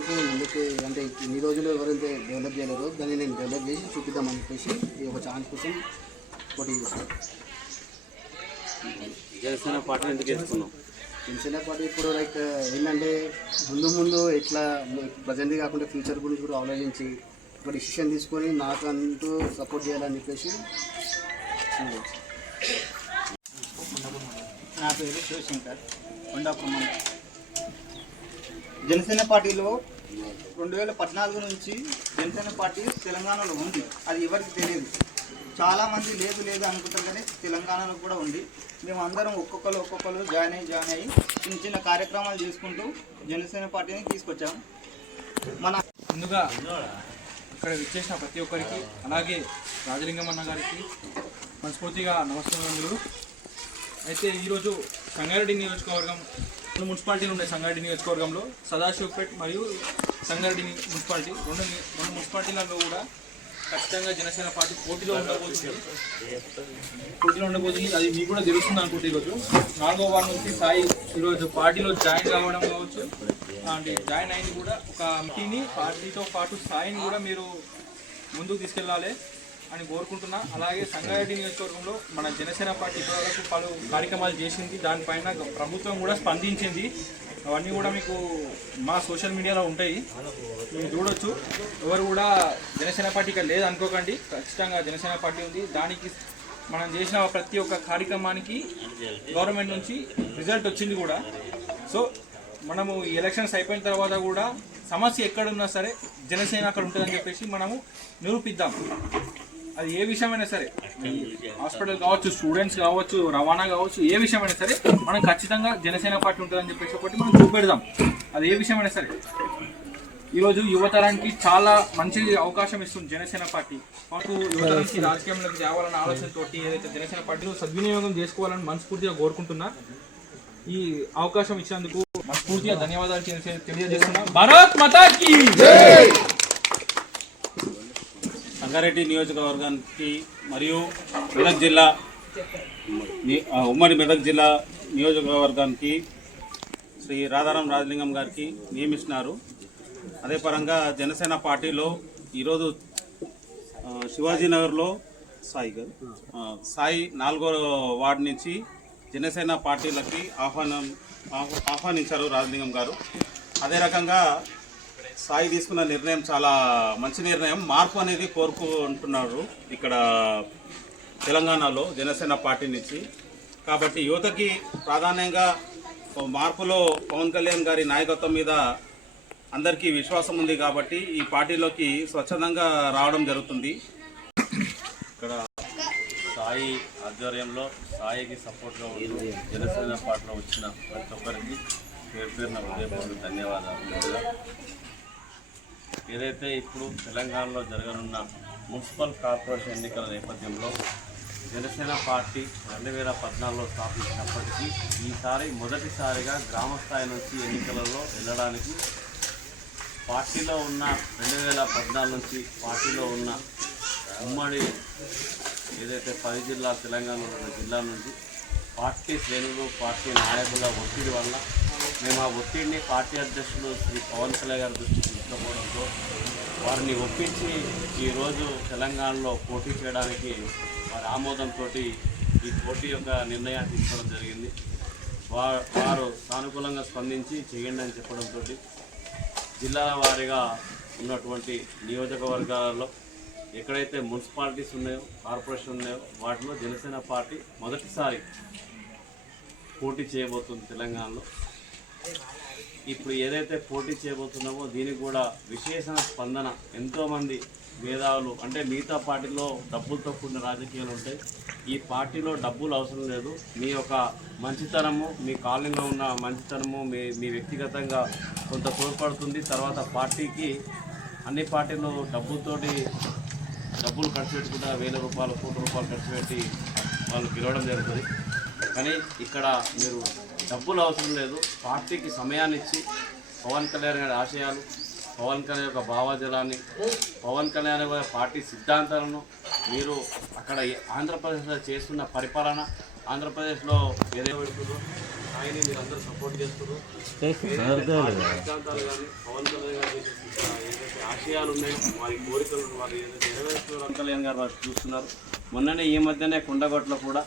డెవలప్మెంట్కి ముందుకు అంటే ఇన్ని రోజులు ఎవరైతే డెవలప్ చేయలేదో దాన్ని నేను డెవలప్ చేసి చూపిద్దామని చెప్పేసి ఈ ఒక ఛాన్స్ కోసం పోటీ చేస్తాను జనసేన పార్టీ ఎందుకు వేసుకున్నాం జనసేన పార్టీ ఇప్పుడు లైక్ ఏంటంటే ముందు ముందు ఎట్లా ప్రజెంట్ కాకుండా ఫ్యూచర్ గురించి కూడా ఆలోచించి ఒక డిసిషన్ తీసుకొని నాకంటూ సపోర్ట్ చేయాలని చెప్పేసి నా పేరు శివశంకర్ కొండాకుమ్మ జనసేన పార్టీలో రెండు వేల పద్నాలుగు నుంచి జనసేన పార్టీ తెలంగాణలో ఉంది. అది ఎవరికి తెలియదు. చాలామంది లేదు లేదు అనుకుంటారు కానీ తెలంగాణలో కూడా ఉంది. మేము అందరం ఒక్కొక్కరు ఒక్కొక్కరు జాయిన్ అయ్యి జాయిన్ అయ్యి చిన్న చిన్న కార్యక్రమాలు చేసుకుంటూ జనసేన పార్టీని తీసుకొచ్చాం. మన ముందుగా ఇక్కడ విచ్చేసిన ప్రతి ఒక్కరికి అలాగే రాజలింగం అన్న గారికి మనస్ఫూర్తిగా నమస్కారములు. అయితే ఈరోజు సంగారెడ్డి నియోజకవర్గం రెండు మున్సిపాలిటీలు ఉన్నాయి సంగారెడ్డి నియోజకవర్గంలో. సదాశివపేట్ మరియు సంగారెడ్డి మున్సిపాలిటీ. రెండు రెండు మున్సిపాలిటీలలో కూడా ఖచ్చితంగా జనసేన పార్టీ పోటీలో ఉండబోతుంది. పోటీలో ఉండబోతుంది. అది మీకు కూడా తెలుస్తుంది అనుకుంటే ఈరోజు. నాలుగో వారం నుంచి సాయి ఈరోజు పార్టీలో జాయిన్ కావడం కావచ్చు. అంటే జాయిన్ అయింది కూడా ఒక కమిటీని పార్టీతో పాటు సాయిని కూడా మీరు ముందుకు తీసుకెళ్ళాలి. అని కోరుకుంటున్నా. అలాగే సంగారెడ్డి నియోజకవర్గంలో మన జనసేన పార్టీ ఇప్పటివరకు పలు కార్యక్రమాలు చేసింది. దానిపైన ప్రభుత్వం కూడా స్పందించింది. అవన్నీ కూడా మీకు మా సోషల్ మీడియాలో ఉంటాయి. మీరు చూడొచ్చు. ఎవరు కూడా జనసేన పార్టీ ఇక్కడ లేదు అనుకోకండి. ఖచ్చితంగా జనసేన పార్టీ ఉంది. దానికి మనం చేసిన ప్రతి ఒక్క కార్యక్రమానికి గవర్నమెంట్ నుంచి రిజల్ట్ వచ్చింది కూడా. సో మనము ఈ ఎలక్షన్స్ అయిపోయిన తర్వాత కూడా సమస్య ఎక్కడున్నా సరే జనసేన అక్కడ ఉంటుందని చెప్పేసి మనము నిరూపిద్దాం. అది ఏ విషయమైనా సరే హాస్పిటల్ కావచ్చు స్టూడెంట్స్ కావచ్చు రవాణా కావచ్చు ఏ విషయమైనా సరే మనం ఖచ్చితంగా జనసేన పార్టీ ఉంటుందని చెప్పేసి ఒకటి మనం చూపెడదాం. అది ఏ విషయమైనా సరే. ఈరోజు యువతరానికి చాలా మంచి అవకాశం ఇస్తుంది జనసేన పార్టీ. మాకు యువతరానికి రాజకీయంలోకి తేవాలన్న ఆలోచనతో ఏదైతే జనసేన పార్టీలో సద్వినియోగం చేసుకోవాలని మనస్ఫూర్తిగా కోరుకుంటున్నా. ఈ అవకాశం ఇచ్చినందుకు మనస్ఫూర్తిగా ధన్యవాదాలు తెలియజేస్తున్నా. భారత్ మతాకి సంగారెడ్డి నియోజకవర్గానికి మరియు మెదక్ జిల్లా ఉమ్మడి మెదక్ జిల్లా నియోజకవర్గానికి శ్రీ రాధారాం రాజలింగం గారికి నియమిస్తున్నారు. అదే పరంగా జనసేన పార్టీలో ఈరోజు శివాజీనగర్లో సాయి గారు సాయి నాలుగో వార్డు నుంచి జనసేన పార్టీలకి ఆహ్వానం ఆహ్వా- ఆహ్వానించారు రాజలింగం గారు. అదే రకంగా సాయి తీసుకున్న నిర్ణయం చాలా మంచి నిర్ణయం. మార్పు అనేది కోరుకుంటున్నారు ఇక్కడ తెలంగాణలో జనసేన పార్టీ నుంచి. కాబట్టి యువతకి ప్రాధాన్యంగా మార్పులో పవన్ కళ్యాణ్ గారి నాయకత్వం మీద అందరికీ విశ్వాసం ఉంది కాబట్టి ఈ పార్టీలోకి స్వచ్ఛందంగా రావడం జరుగుతుంది. ఇక్కడ సాయి ఆధ్వర్యంలో సాయికి సపోర్ట్గా ఉంటూ జనసేన పార్టీలో వచ్చిన ప్రతి ఒక్కరికి పేరు పేరున హృదయపూర్వక ధన్యవాదాలు. ఏదైతే ఇప్పుడు తెలంగాణలో జరగనున్న మున్సిపల్ కార్పొరేషన్ ఎన్నికల నేపథ్యంలో జనసేన పార్టీ రెండు వేల పద్నాలుగులో స్థాపించినప్పటికీ ఈసారి మొదటిసారిగా గ్రామ స్థాయి నుంచి ఎన్నికలలో వెళ్ళడానికి పార్టీలో ఉన్న రెండు వేల పద్నాలుగు నుంచి పార్టీలో ఉన్న ఉమ్మడి ఏదైతే పది జిల్లా తెలంగాణలో ఉన్న జిల్లా నుంచి పార్టీ శ్రేణులు పార్టీ నాయకుల ఒత్తిడి వల్ల మేము ఆ ఒత్తిడిని పార్టీ అధ్యక్షులు శ్రీ పవన్ కళ్యాణ్ గారి దృష్టికి తీసుకుపోవడంతో వారిని ఒప్పించి ఈరోజు తెలంగాణలో పోటీ చేయడానికి వారి ఆమోదంతో ఈ పోటీ యొక్క నిర్ణయాన్ని తీసుకోవడం జరిగింది. వారు సానుకూలంగా స్పందించి చేయండి అని చెప్పడంతో జిల్లాల వారీగా ఉన్నటువంటి నియోజకవర్గాలలో ఎక్కడైతే మున్సిపాలిటీస్ ఉన్నాయో కార్పొరేషన్ ఉన్నాయో వాటిలో జనసేన పార్టీ మొదటిసారి పోటీ చేయబోతుంది తెలంగాణలో. ఇప్పుడు ఏదైతే పోటీ చేయబోతున్నామో దీనికి కూడా విశేషణ స్పందన ఎంతోమంది మేధావులు అంటే మిగతా పార్టీలో డబ్బులతో కూడిన రాజకీయాలు ఉంటాయి. ఈ పార్టీలో డబ్బులు అవసరం లేదు. మీ యొక్క మంచితనము మీ కాలనీలో ఉన్న మంచితనము మీ మీ వ్యక్తిగతంగా కొంత తోడ్పడుతుంది. తర్వాత పార్టీకి అన్ని పార్టీలు డబ్బులతోటి డబ్బులు ఖర్చు పెట్టుకుంటా వేల రూపాయలు కోట్ల రూపాయలు ఖర్చు పెట్టి వాళ్ళు గెలవడం జరుగుతుంది. కానీ ఇక్కడ మీరు డబ్బులు అవసరం లేదు. పార్టీకి సమయాన్ని ఇచ్చి పవన్ కళ్యాణ్ గారి ఆశయాలు పవన్ కళ్యాణ్ యొక్క భావజలాన్ని పవన్ కళ్యాణ్ గారి పార్టీ సిద్ధాంతాలను మీరు అక్కడ ఆంధ్రప్రదేశ్లో చేస్తున్న పరిపాలన ఆంధ్రప్రదేశ్లో ఏదైతే పెడుతుందో సాయిని మీరు అందరూ సపోర్ట్ చేస్తున్నారు. సిద్ధాంతాలు కానీ పవన్ కళ్యాణ్ గారు ఏదైతే ఆశయాలు ఉన్నాయో వారి కోరికలు వారి ఏదైతే నెరవేర్చుకోవాలి పవన్ కళ్యాణ్ గారు వారు చూస్తున్నారు. మొన్ననే ఈ మధ్యనే కొండగొట్లో కూడా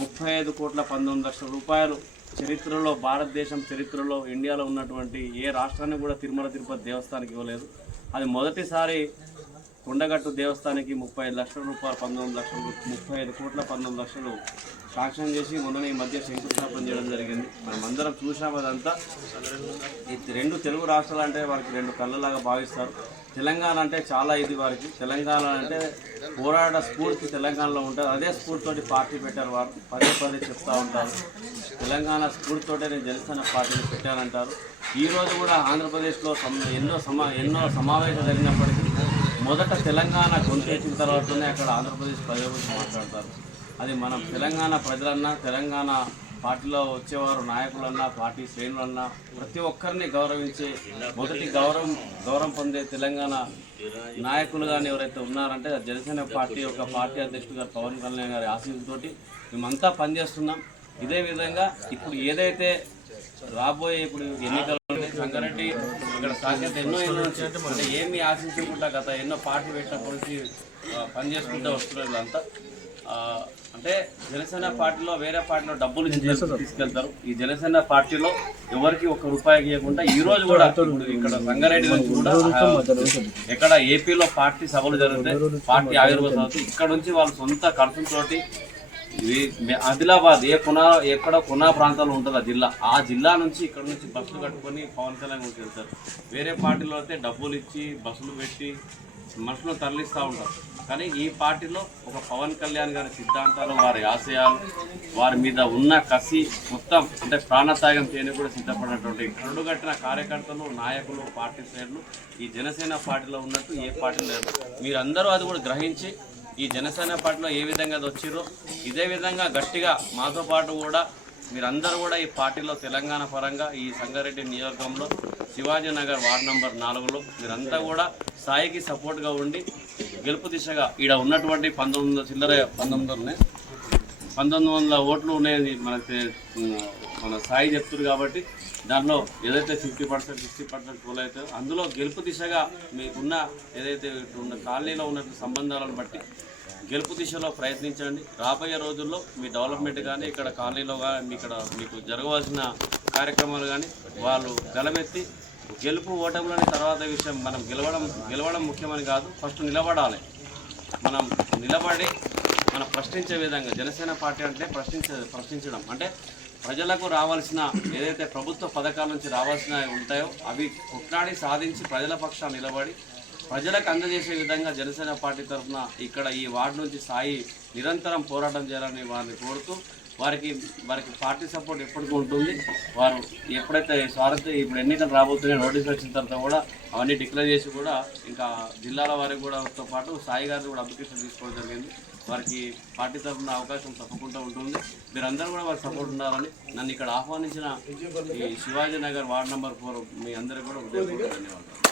ముప్పై ఐదు కోట్ల పంతొమ్మిది లక్షల రూపాయలు చరిత్రలో భారతదేశం చరిత్రలో ఇండియాలో ఉన్నటువంటి ఏ రాష్ట్రానికి కూడా తిరుమల తిరుపతి దేవస్థానికి ఇవ్వలేదు. అది మొదటిసారి కొండగట్టు దేవస్థానికి ముప్పై ఐదు లక్షల రూపాయలు పంతొమ్మిది లక్షలు ముప్పై ఐదు కోట్ల పంతొమ్మిది లక్షలు సాక్ష్యం చేసి మొన్న ఈ మధ్య శంకుస్థాపన చేయడం జరిగింది. మనమందరం చూసాం అదంతా. ఈ రెండు తెలుగు రాష్ట్రాలు అంటే వారికి రెండు కళ్ళలాగా భావిస్తారు. తెలంగాణ అంటే చాలా ఇది వారికి. తెలంగాణ అంటే పోరాట స్ఫూర్తి తెలంగాణలో ఉంటుంది. అదే స్ఫూర్తితోటి పార్టీ పెట్టారు వారు. పదే పదే చెప్తా ఉంటారు. తెలంగాణ స్ఫూర్తితోటే నేను జనసేన పార్టీని పెట్టానంటారు. ఈరోజు కూడా ఆంధ్రప్రదేశ్లో ఎన్నో సమా ఎన్నో సమావేశాలు జరిగినప్పటికీ మొదట తెలంగాణ గొంతెచ్చిన తర్వాతనే అక్కడ ఆంధ్రప్రదేశ్ ప్రజల గురించి మాట్లాడతారు. అది మనం తెలంగాణ ప్రజలన్నా తెలంగాణ పార్టీలో వచ్చేవారు నాయకులన్నా పార్టీ శ్రేణులన్నా ప్రతి ఒక్కరిని గౌరవించే మొదటి గౌరవం గౌరవం పొందే తెలంగాణ నాయకులు కానీ ఎవరైతే ఉన్నారంటే జనసేన పార్టీ యొక్క పార్టీ అధ్యక్షుడు గారు పవన్ కళ్యాణ్ గారి ఆశీస్సుతోటి మేమంతా పనిచేస్తున్నాం. ఇదే విధంగా ఇప్పుడు ఏదైతే రాబోయే ఇప్పుడు ఎన్నికలు సంగారెడ్డి ఇక్కడ సాధ్యత ఎన్నో ఎన్నో అంటే ఏమి ఆశించకుండా గత ఎన్నో పార్టీ పెట్టినప్పటి నుంచి పనిచేసుకుంటూ వస్తున్నారు వీళ్ళంతా. అంటే జనసేన పార్టీలో వేరే పార్టీలో డబ్బులు తీసుకెళ్తారు. ఈ జనసేన పార్టీలో ఎవరికి ఒక రూపాయి ఇవ్వకుండా ఈ రోజు కూడా ఇక్కడ సంగారెడ్డి నుంచి కూడా ఎక్కడ ఏపీలో పార్టీ సభలు జరుగుతాయి పార్టీ ఆవిర్భావం ఇక్కడ నుంచి వాళ్ళ సొంత మే- ఆదిలాబాద్ ఏ కునా ఎక్కడ కునా ప్రాంతంలో ఉంటుంది ఆ జిల్లా. ఆ జిల్లా నుంచి ఇక్కడ నుంచి బస్సులు కట్టుకొని పవన్ కళ్యాణ్ గురించి వెళ్తారు. వేరే పార్టీలో అయితే డబ్బులు ఇచ్చి బస్సులు పెట్టి మనుషులను తరలిస్తూ ఉంటారు. కానీ ఈ పార్టీలో ఒక పవన్ కళ్యాణ్ గారి సిద్ధాంతాలు వారి ఆశయాలు వారి మీద ఉన్న కసి మొత్తం అంటే ప్రాణత్యాగం చేయని కూడా సిద్ధపడినటువంటి కరుడుగట్టిన కార్యకర్తలు నాయకులు పార్టీ శ్రేణులు ఈ జనసేన పార్టీలో ఉన్నట్టు ఏ పార్టీ లేదు. మీరందరూ అది కూడా గ్రహించి ఈ జనసేన పార్టీలో ఏ విధంగా అది వచ్చిరో ఇదే విధంగా గట్టిగా మాతో పాటు కూడా మీరందరూ కూడా ఈ పార్టీలో తెలంగాణ పరంగా ఈ సంగారెడ్డి నియోజకంలో శివాజీ నగర్ వార్డు నంబర్ నాలుగులో మీరంతా కూడా సాయికి సపోర్ట్గా ఉండి గెలుపు దిశగా ఈడ ఉన్నటువంటి పంతొమ్మిది వందల చిల్లర పంతొమ్మిది వందలనే పంతొమ్మిది వందల ఓట్లు ఉన్నాయి మనకి మన సాయి చెప్తున్నారు కాబట్టి దాంట్లో ఏదైతే fifty percent sixty percent poll అవుతాయో అందులో గెలుపు దిశగా మీకున్న ఏదైతే ఉన్న కాలనీలో ఉన్న సంబంధాలను బట్టి గెలుపు దిశలో ప్రయత్నించండి. రాబోయే రోజుల్లో మీ డెవలప్మెంట్ కానీ ఇక్కడ కాలనీలో కానీ ఇక్కడ మీకు జరగవలసిన కార్యక్రమాలు కానీ వాళ్ళు గలమెత్తి గెలుపు ఓటములని తర్వాత విషయం మనం గెలవడం గెలవడం ముఖ్యమని కాదు ఫస్ట్ నిలబడాలి. మనం నిలబడి మనం ప్రశ్నించే విధంగా జనసేన పార్టీ అంటే ప్రశ్నించే ప్రశ్నించడం. అంటే ప్రజలకు రావాల్సిన ఏదైతే ప్రభుత్వ పథకాల నుంచి రావాల్సిన ఉంటాయో అవి కొట్లాడి సాధించి ప్రజల పక్షాన్ని నిలబడి ప్రజలకు అందజేసే విధంగా జనసేన పార్టీ తరఫున ఇక్కడ ఈ వార్డు నుంచి సాయి నిరంతరం పోరాటం చేయాలని వారిని కోరుతూ వారికి వారికి పార్టీ సపోర్ట్ ఎప్పటికీ ఉంటుంది. వారు ఎప్పుడైతే స్వార్థ ఇప్పుడు ఎన్నికలు రాబోతున్నాయి నోటీస్ వచ్చిన తర్వాత కూడా అవన్నీ డిక్లేర్ చేసి కూడా ఇంకా జిల్లాల వారికి కూడా తో పాటు సాయి గారిని కూడా అప్లికేషన్ తీసుకోవడం జరిగింది. వారికి పార్టీ తరఫున అవకాశం తప్పకుండా ఉంటుంది. మీరందరూ కూడా వారికి సపోర్ట్ ఉండాలని నన్ను ఇక్కడ ఆహ్వానించిన ఈ Shivaji Nagar ward number four మీ అందరూ కూడా ధన్యవాదాలు.